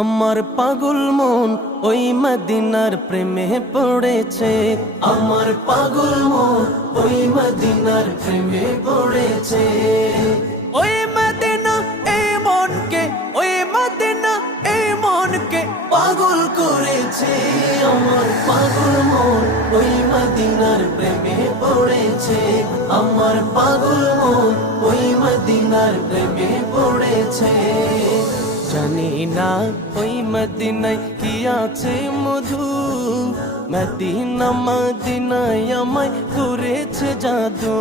আমার পাগল মন ওই মদিনার প্রেমে পড়েছে। আমার পাগল মন ওই মদিনার প্রেমে পড়েছে। ওই মদিনা এই মনকে, ওই মদিনা এই মনকে পাগল করেছে। আমার পাগল মন ওই মদিনার প্রেমে পড়েছে। আমার পাগল মন ওই মদিনার প্রেমে পড়েছে। জানি না ওই মদিনায় কি আছে মধু, মদিনা মদিনায় আমায় করেছে জাদু।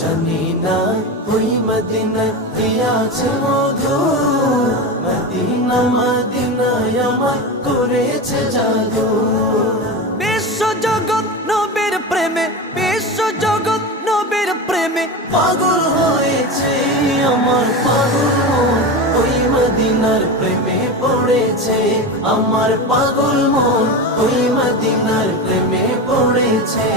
জানি না ওই মদিনায় কি আছে মধু, মদিনা মদিনায় আমায় করেছে জাদু। বিশ্ব জগৎ নবীর প্রেমে, বিশ্ব জগৎ নবীর প্রেমে পাগল হয়েছে। আমার পাগল মন ওই মদিনার প্রেমে পড়েছে। আমার পাগল মন ওই মদিনার প্রেমে পড়েছে।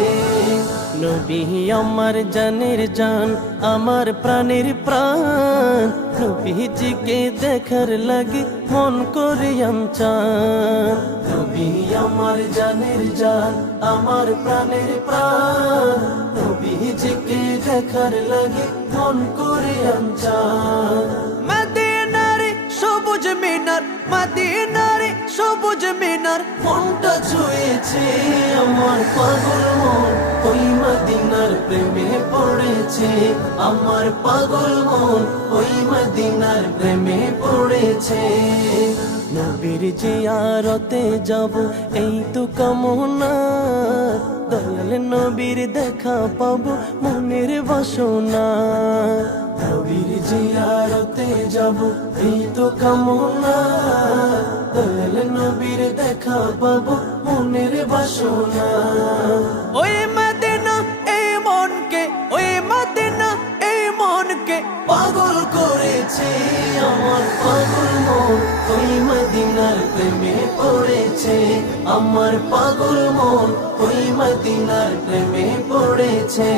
নবী আমার জানের জান, আমার প্রাণের প্রাণ, নবীজিকে দেখার লাগে মন করে চান। নবী আমার জানের জান, আমার প্রাণের প্রাণ, নবীজিকে দেখার লাগে মন করে চান। মদিনারে সবুজ মিনার, মদিনারে সবুজ মিনার মনটা ছুঁয়েছে। আমার পাগল মন ওই মদিনার প্রেমে পড়েছে। আমার পাগল মন ওই মদিনার প্রেমে পড়েছে। নবীর জিয়ারতে যাব এই তো কামনা, দয়াল নবীর দেখা পাবো মনের বাসনা। নবীর জিয়ারতে যাব এই তো কামনা, দয়াল নবীর দেখা পাবো মনের বাসনা। ওই মদিনা এই মনকে, ওই মদিনা এই মনকে পাগল করেছে। আমার পাগল মন ওই মদিনার প্রেমে পড়েছে। আমার পাগল মন ওই মদিনার প্রেমে পড়েছে।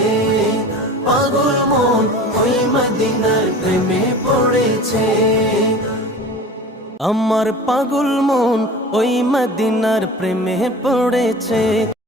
পাগল মন ওই মদিনার প্রেমে পড়েছে। আমার পাগল মন ওই মদিনার প্রেমে পড়েছে।